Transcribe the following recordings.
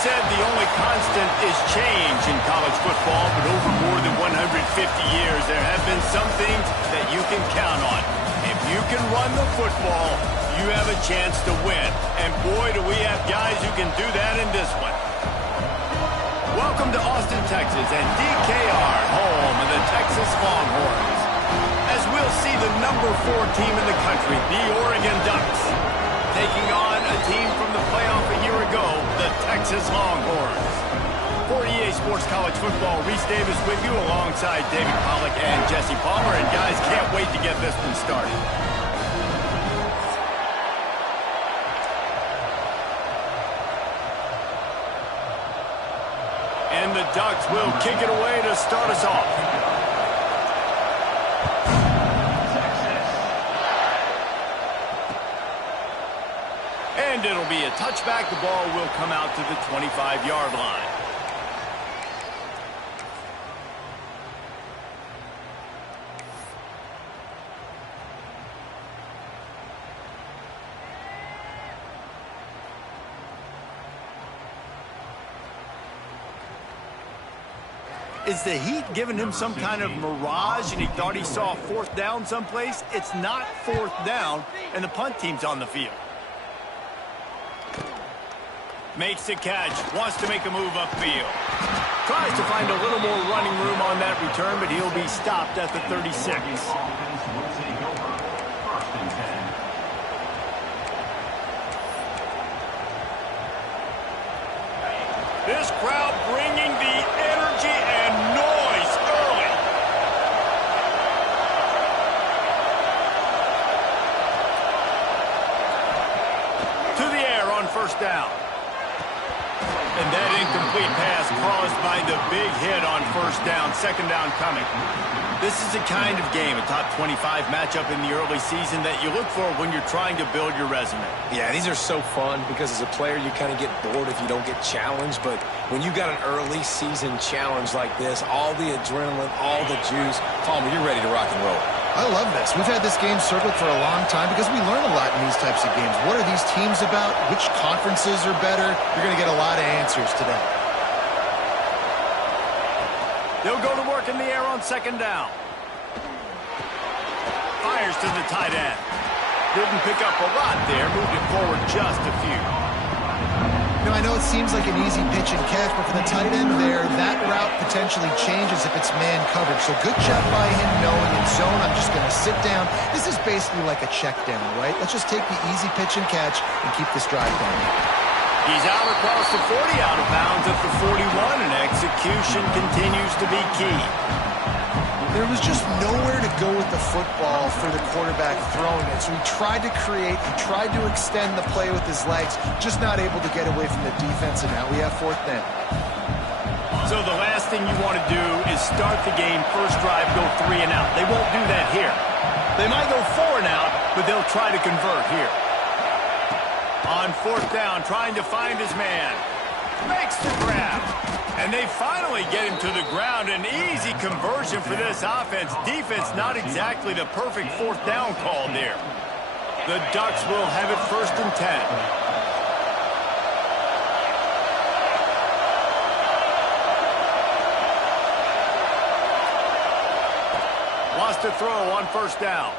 said the only constant is change in college football, but over more than 150 years, there have been some things that you can count on. If you can run the football, you have a chance to win. And boy, do we have guys who can do that in this one. Welcome to Austin, Texas, and DKR, home of the Texas Longhorns. As we'll see the number 4 team in the country, the Oregon Ducks, taking on a team from the playoff a year ago, the Texas Longhorns. For EA Sports College Football, Reese Davis with you alongside David Pollack and Jesse Palmer. And guys, can't wait to get this one started. And the Ducks will kick it away to start us off. And it'll be a touchback. The ball will come out to the 25-yard line. Is the heat giving him some kind of mirage and he thought he saw 4th down someplace? It's not 4th down, and the punt team's on the field. Makes the catch, wants to make a move upfield. Tries to find a little more running room on that return, but he'll be stopped at the 36. This crowd bringing the energy and noise early. To the air on 1st down. And that incomplete pass caused by the big hit on 1st down. 2nd down coming. This is the kind of game, a top 25 matchup in the early season that you look for when you're trying to build your resume. Yeah, these are so fun because as a player, you kind of get bored if you don't get challenged. But when you got an early season challenge like this, all the adrenaline, all the juice, Palmer, you're ready to rock and roll. I love this. We've had this game circled for a long time because we learn a lot in these types of games. What are these teams about? Which conferences are better? You're going to get a lot of answers today. They'll go to work in the air on 2nd down. Fires to the tight end. Didn't pick up a lot there. Moved it forward just a few. Now, I know it seems like an easy pitch and catch, but for the tight end there, that route potentially changes if it's man coverage. So good job by him knowing in zone, I'm just going to sit down. This is basically like a check down, right? Let's just take the easy pitch and catch and keep this drive going. He's out across the 40, out of bounds at the 41, and execution continues to be key. There was just nowhere to go with the football for the quarterback throwing it. So he tried to create, he tried to extend the play with his legs, just not able to get away from the defense, and now we have 4th down. So the last thing you want to do is start the game, first drive, go 3 and out. They won't do that here. They might go 4 and out, but they'll try to convert here. On 4th down, trying to find his man. Makes the grab. And they finally get him to the ground. An easy conversion for this offense. Defense not exactly the perfect 4th down call there. The Ducks will have it 1st and 10. Wants to throw on 1st down.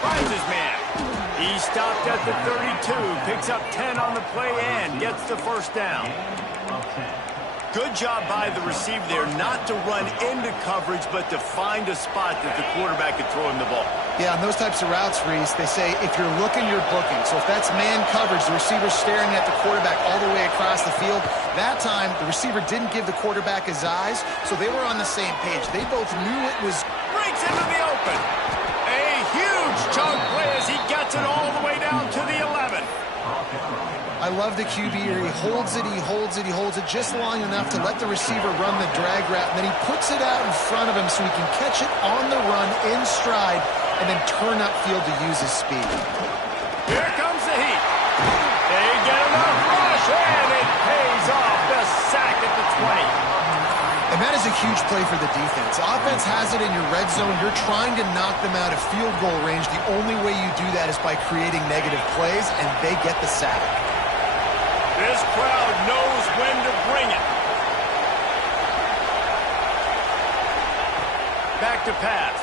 Finds his man. He stopped at the 32, picks up 10 on the play and gets the 1st down. Good job by the receiver there not to run into coverage, but to find a spot that the quarterback could throw him the ball. Yeah, on those types of routes, Reese, they say if you're looking, you're booking. So if that's man coverage, the receiver's staring at the quarterback all the way across the field. That time, the receiver didn't give the quarterback his eyes, so they were on the same page. They both knew it was... Breaks into the open. A huge chunk play as he gets it all the way down to the 11. I love the QB here. He holds it, he holds it, he holds it just long enough to let the receiver run the drag route, and then he puts it out in front of him so he can catch it on the run in stride and then turn upfield to use his speed. Here comes the heat. They get enough rush, and it pays off. The sack at the 20. And that is a huge play for the defense. Offense has it in your red zone. You're trying to knock them out of field goal range. The only way you do that is by creating negative plays, and they get the sack. This This crowd knows when to bring it. Back to pass.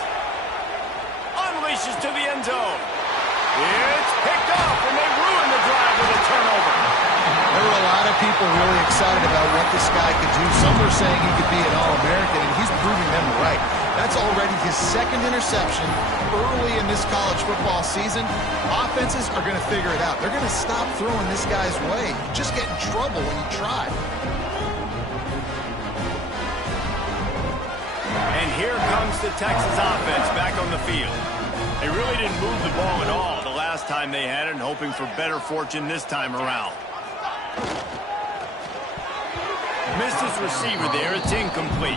Unleashes to the end zone. It's picked off, and they ruin the drive with a turnover. There were a lot of people really excited about what this guy could do. Some were saying he could be an All-American, and he's proving them right. That's already his second interception early in this college football season. Offenses are going to figure it out. They're going to stop throwing this guy's way. You just get in trouble when you try. And here comes the Texas offense back on the field. They really didn't move the ball at all the last time they had it, and hoping for better fortune this time around. Missed his receiver there. It's incomplete.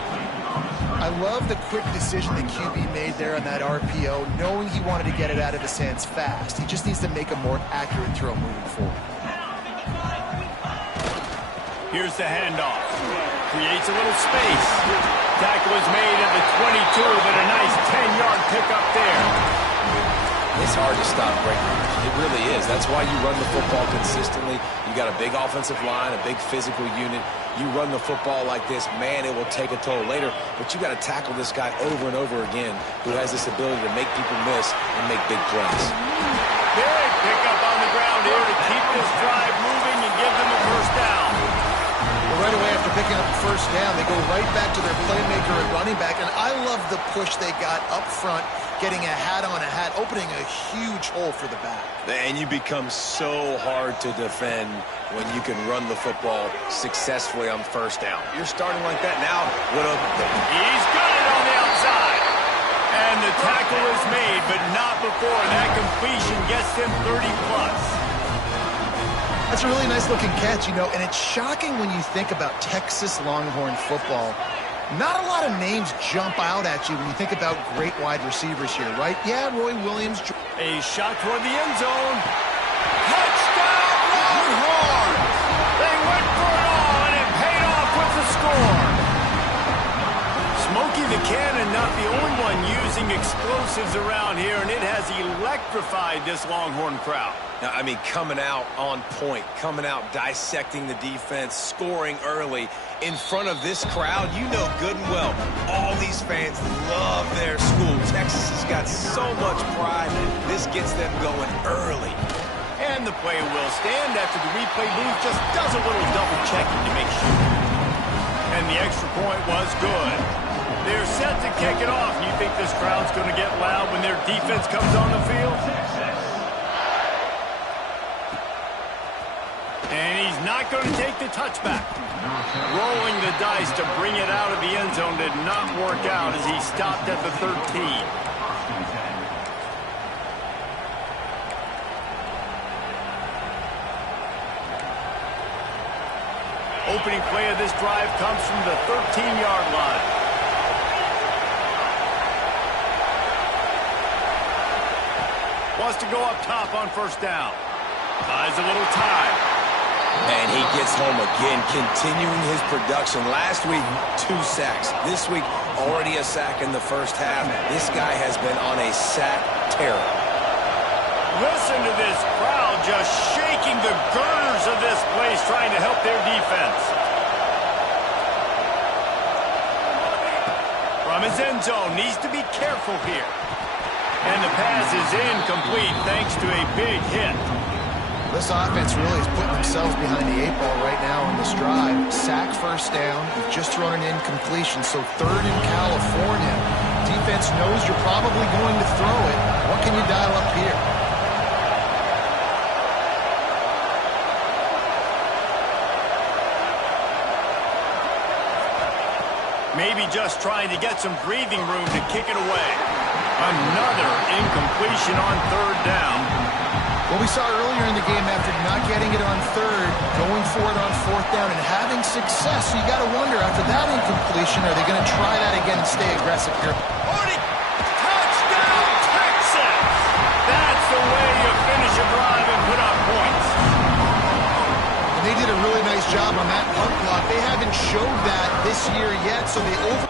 I love the quick decision the QB made there on that RPO, knowing he wanted to get it out of his hands fast. He just needs to make a more accurate throw moving forward. Here's the handoff. Creates a little space. Tackle is made at the 22, but a nice 10-yard pickup there. It's hard to stop great runners. It really is. That's why you run the football consistently. You got a big offensive line, a big physical unit. You run the football like this, man, it will take a toll later. But you got to tackle this guy over and over again who has this ability to make people miss and make big plays. Big pickup on the ground here to keep this drive moving and give them a first down. Well, right away after picking up the first down, they go right back to their playmaker at running back. And I love the push they got up front, getting a hat on a hat, opening a huge hole for the back. And you become so hard to defend when you can run the football successfully on first down. You're starting like that now. He's got it on the outside. And the tackle is made, but not before that completion gets him 30-plus. That's a really nice-looking catch, you know, and it's shocking when you think about Texas Longhorn football. Not a lot of names jump out at you when you think about great wide receivers here, right? Yeah, Roy Williams. A shot toward the end zone. Touchdown, Longhorns! They went for it all, and it paid off with the score. Smokey the Cannon, not the only one using explosives around here, and it has electrified this Longhorn crowd. Now, I mean, coming out on point, coming out dissecting the defense, scoring early in front of this crowd. You know good and well, all these fans love their school. Texas has got so much pride. This gets them going early. And the play will stand after the replay booth just does a little double checking to make sure. And the extra point was good. They're set to kick it off. You think this crowd's going to get loud when their defense comes on the field? And he's not going to take the touchback. Rolling the dice to bring it out of the end zone did not work out as he stopped at the 13. Opening play of this drive comes from the 13-yard line. Wants to go up top on first down. Buys a little time. And he gets home again, continuing his production. Last week, 2 sacks. This week, already a sack in the first half. This guy has been on a sack tear. Listen to this crowd just shaking the girders of this place, trying to help their defense. From his end zone, needs to be careful here. And the pass is incomplete thanks to a big hit. This offense really is putting themselves behind the 8 ball right now on this drive. Sack first down. You've just thrown an incompletion, so third in California. Defense knows you're probably going to throw it. What can you dial up here? Maybe just trying to get some breathing room to kick it away. Another incompletion on third down. Well, we saw earlier in the game after not getting it on third, going for it on fourth down and having success. So you got to wonder, after that incompletion, are they going to try that again and stay aggressive here? Touchdown, Texas! That's the way you finish a drive and put up points. And they did a really nice job on that punt block. They haven't showed that this year yet, so they